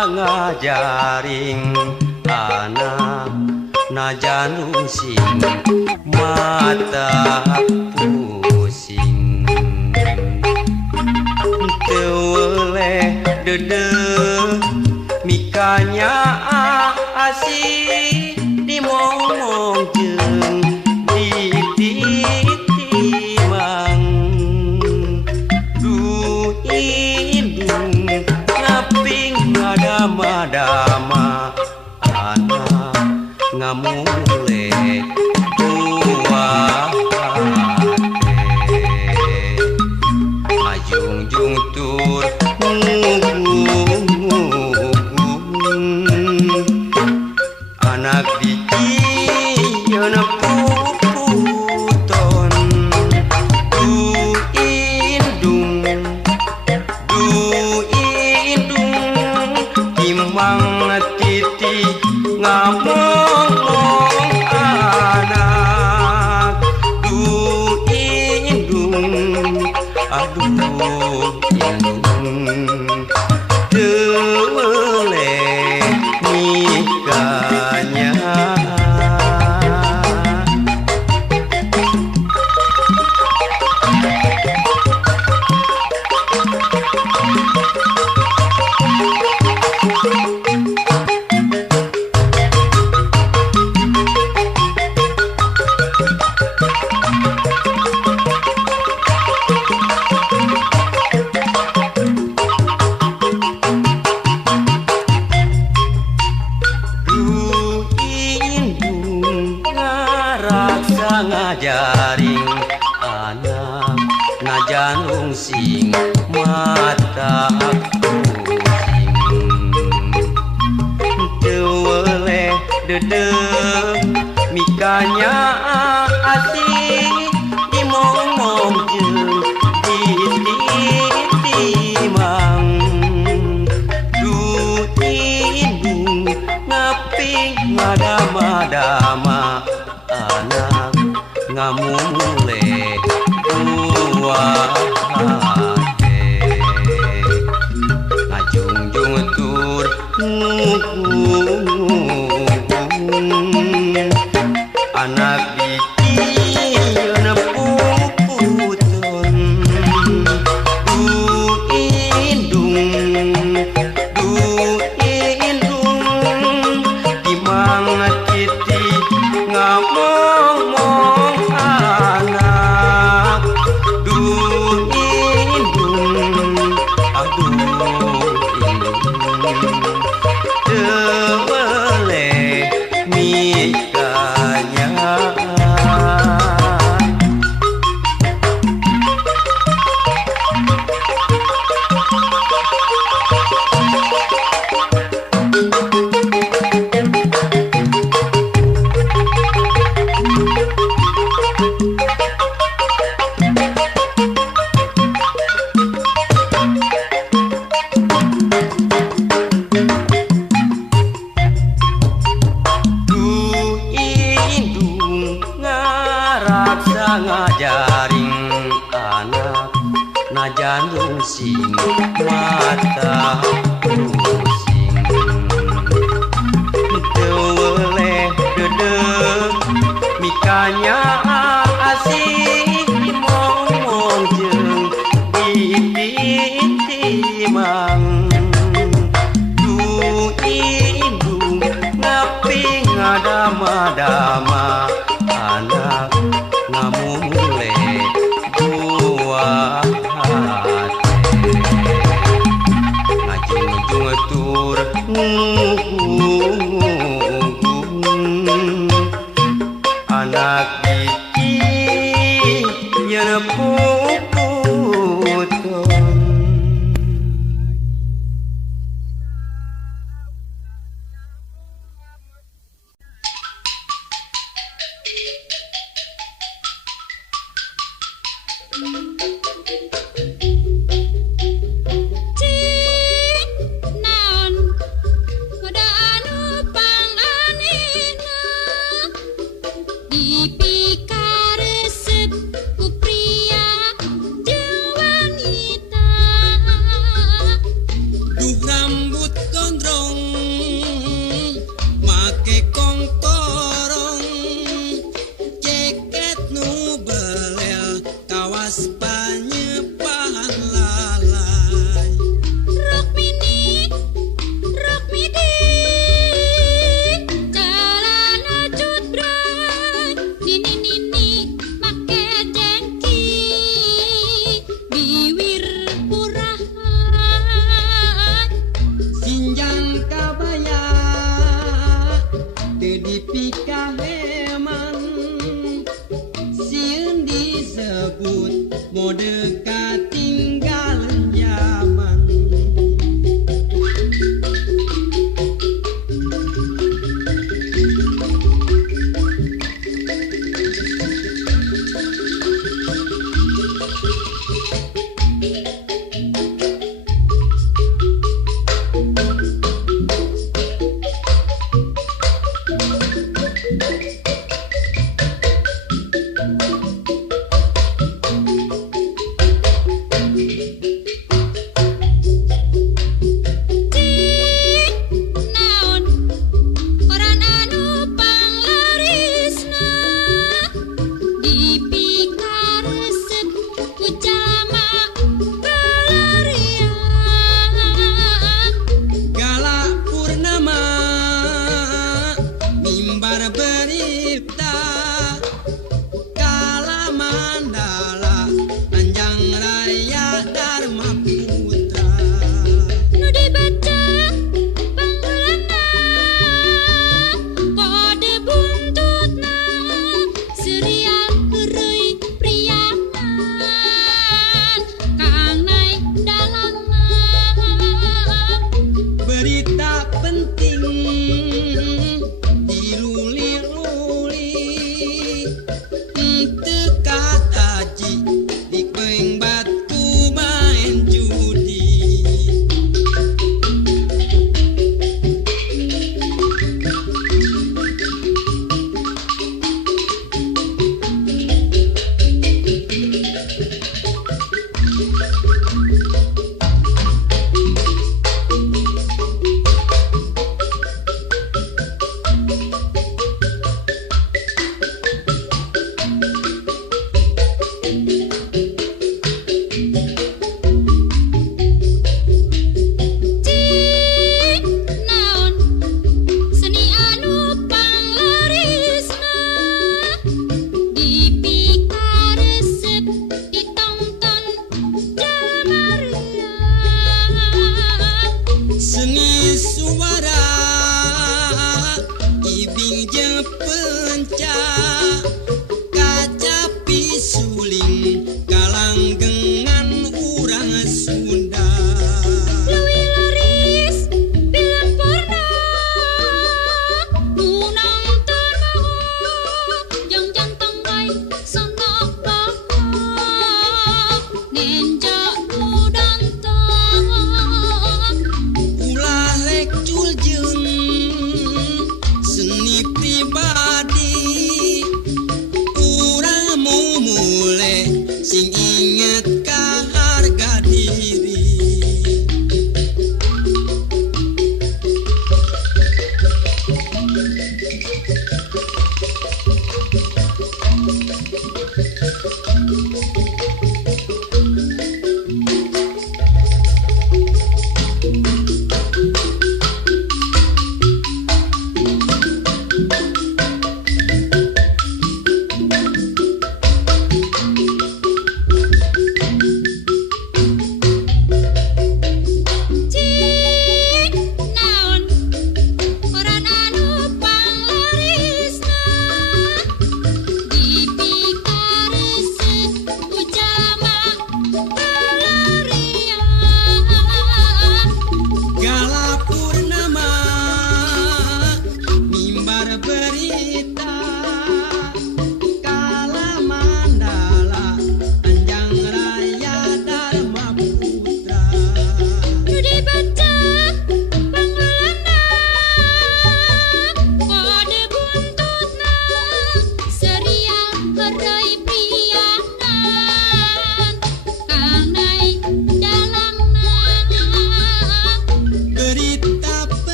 ngajaring anak najan sing mata pusing teu oleh dede mikanya asih dimomong jeung ditimang du indung ngaping ngadama-dama anak ngamule buah ajung-jung tur anak dicieun puputon du indung timang titi ngamong anak du indung aduh indung teu oleh nikahnya ngajaring anak najanung sing mata pusing teu oleh dede mikanya asih dimomong jeung ditimang du indung ngaping ngadama-dama anak ngamule buah ngajung-jung tur anak dicieun puputon du indung timang titi ngamong anak du indung aduh indung teu oleh mikanya ngajaring anak najanung sing mata pusing teu oleh dede mikanya asih dimomong jeung ditimang du indung ngaping ngadama-dama anak ngamule buah ngajung-jung tur anak dicieun puputon Dipikaresep ku pria jeung wanita. Duh rambut gondrong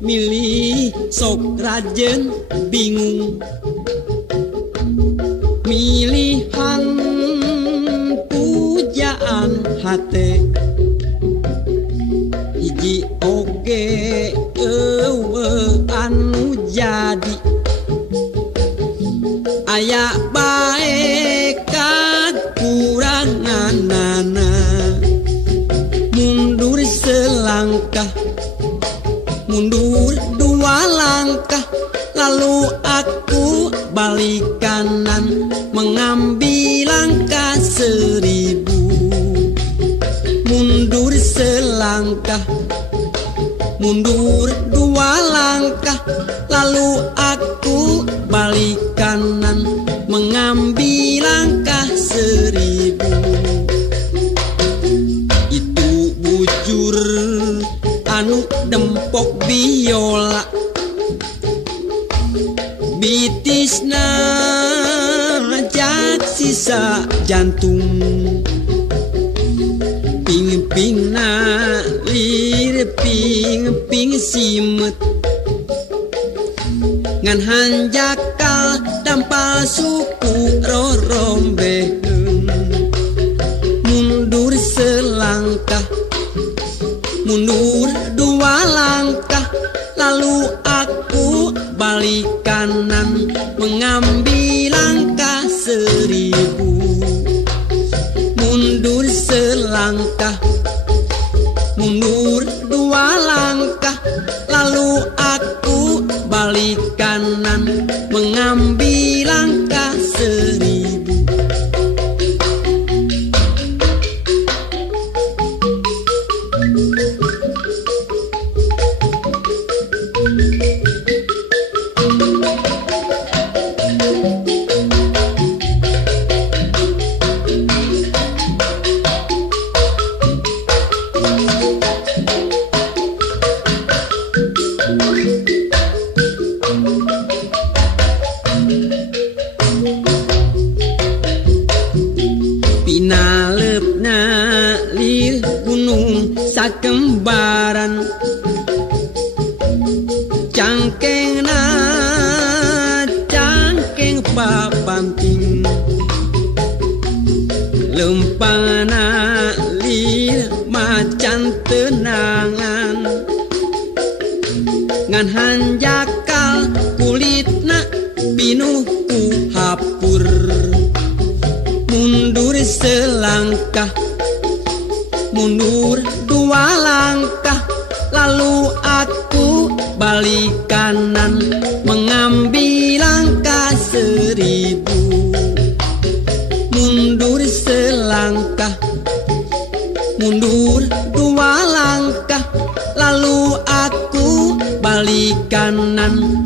milih sok rajen bingung milihan pujaan hate hiji oge anu jadi aya bae kakuranganana mundur selangkah mundur dua langkah lalu aku balik kanan mengambil langkah 1000 mundur selangkah mundur dua langkah lalu aku balik kanan mengambil langkah 1000 itu bujur anu dempok biola bitisna jak sisa jantung ping-pingna lir ping-ping simet ngan hanjakal dampal suku rorombeheun mundur selangkah mundur dua langkah lalu aku balik kanan mengambil langkah 1000 mundur selangkah mundur dua langkah lalu aku balik kanan mengambil langkah 1000 pinalepna lir gunung sakembaran cangkengna cangkeng papamping lempana lir macan tenangan ngan hanjakal kulitna pinuh ku hapur mundur selangkah mundur dua langkah lalu aku balik kanan mengambil langkah 1000 mundur selangkah mundur dua langkah lalu aku balik kanan